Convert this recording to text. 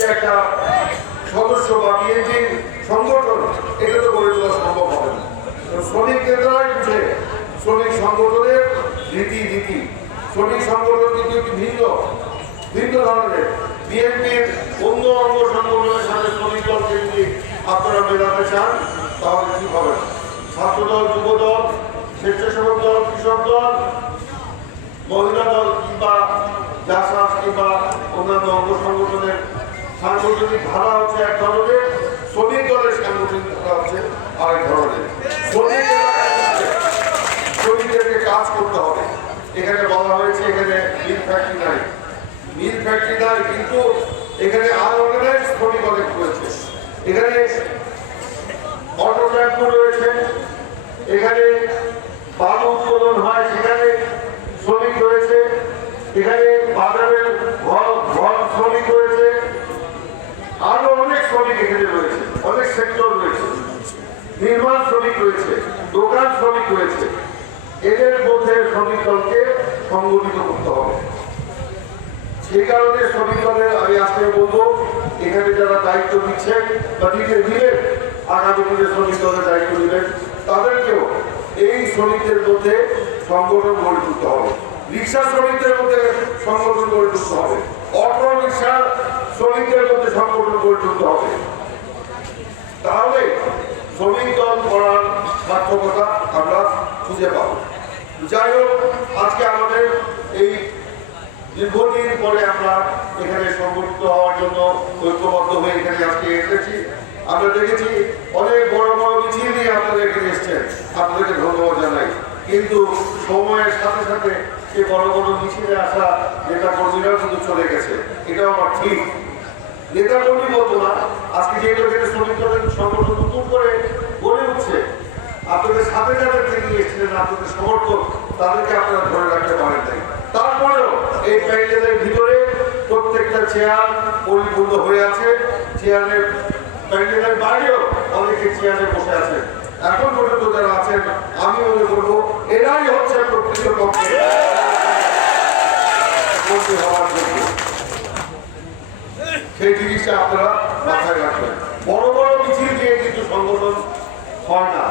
যে একটা সদস্য বা বিএনপির সংগঠন, এটা তো গড়ে তোলা সম্ভব হবে না। শ্রমিক নেতারাই বুঝে শ্রমিক সংগঠনের রীতি, শ্রমিক সংগঠন কিন্তু একটি ভিন্ন ধরনের। বিএনপির অন্য অঙ্গ সংগঠনের সাথে শ্রমিক দলকে যদি আপনারা মেলাতে চান তাহলে ঠিক হবে না। ছাত্রদল, যুবদল, স্বেচ্ছাসেবক দল, কৃষক দল, মহিলা দল কিংবা জাসাস কিংবা অন্যান্য অঙ্গ সংগঠনের সাংগঠনিক ধারা হচ্ছে এক ধরনের, শ্রমিক দলের সাংগঠনিক ধারা হচ্ছে আরেক ধরনের। শ্রমিকদেরকে কাজ করতে হবে। এখানে বলা হয়েছে এখানে মিল ফ্যাক্টরি নাই, কিন্তু এখানে আনঅর্গানাইজড শ্রমিক অনেক রয়েছে। এখানে অটো ট্রাক্টর রয়েছে, এখানে বালু উৎপাদন হয় সেখানে শ্রমিক রয়েছে, এখানে বাজারের ঘর শ্রমিক রয়েছে, আরো অনেক শ্রমিক এখানে রয়েছে, অনেক সেক্টর রয়েছে, নির্মাণ শ্রমিক রয়েছে, দোকান শ্রমিক রয়েছে। এদের মধ্যে শ্রমিক দলকে সংগঠিত করতে হবে। সেই কারণে শ্রমিক দলের আমি আজকে বলবো, এখানে যারা দায়িত্ব দিচ্ছেন বা দিবেন, আগামী দিনে শ্রমিক দলের দায়িত্ব দিবেন, তাদেরকেও এই শ্রমিকদের মধ্যে সংগঠন গড়ে তুলতে হবে। রিক্সা শ্রমিকদের মধ্যে সংগঠন গড়ে তুলতে হবে, অটো রিক্সা শ্রমিকদের মধ্যে সংগঠন গড়ে তুলতে হবে। তাহলে শ্রমিক দল করার সার্থকতা আমরা খুঁজে পাবো। যাই হোক, আজকে আমাদের এই দীর্ঘদিন পরে আমরা এখানে সংগঠিত হওয়ার জন্য ঐক্যবদ্ধ হয়ে এখানে আজকে এসেছি। আমরা দেখেছি অনেক বড় বড় মিছিল নিয়ে আপনারা এখানে এসেছেন, আপনাদেরকে ধন্যবাদ জানাই। কিন্তু সময়ের সাথে সাথে সে বড় বড় মিছিলে আসা নেতা কর্মীরাও কিন্তু চলে গেছে, এটাও আমার ঠিক। নেতা কর্মী বলবো না, আজকে যেহেতু এখানে শ্রমিক দলের সংগঠন নতুন করে গড়ে উঠছে, আপনাদের সাথে যাদেরকে নিয়ে এসেছিলেন, আপনাদের সমর্থক, তাদেরকে আপনারা ধরে রাখতে পারেন নাই। তারপরেও এই প্যান্ডেলের ভিতরে প্রত্যেকটা চেয়ার পরিপূর্ণ হয়ে আছে, চেয়ারের প্যান্ডেলের বাইরেও অনেকে চেয়ারে বসে আছেন। এখন পর্যন্ত যারা আছেন, আমি মনে করবো এরাই হচ্ছে প্রকৃতপক্ষে মন্ত্রী হওয়ার জন্য। সেই জিনিসটা আপনারা মাথায় রাখবেন। বড় বড় মিছিল দিয়ে কিন্তু সংগঠন হয় না।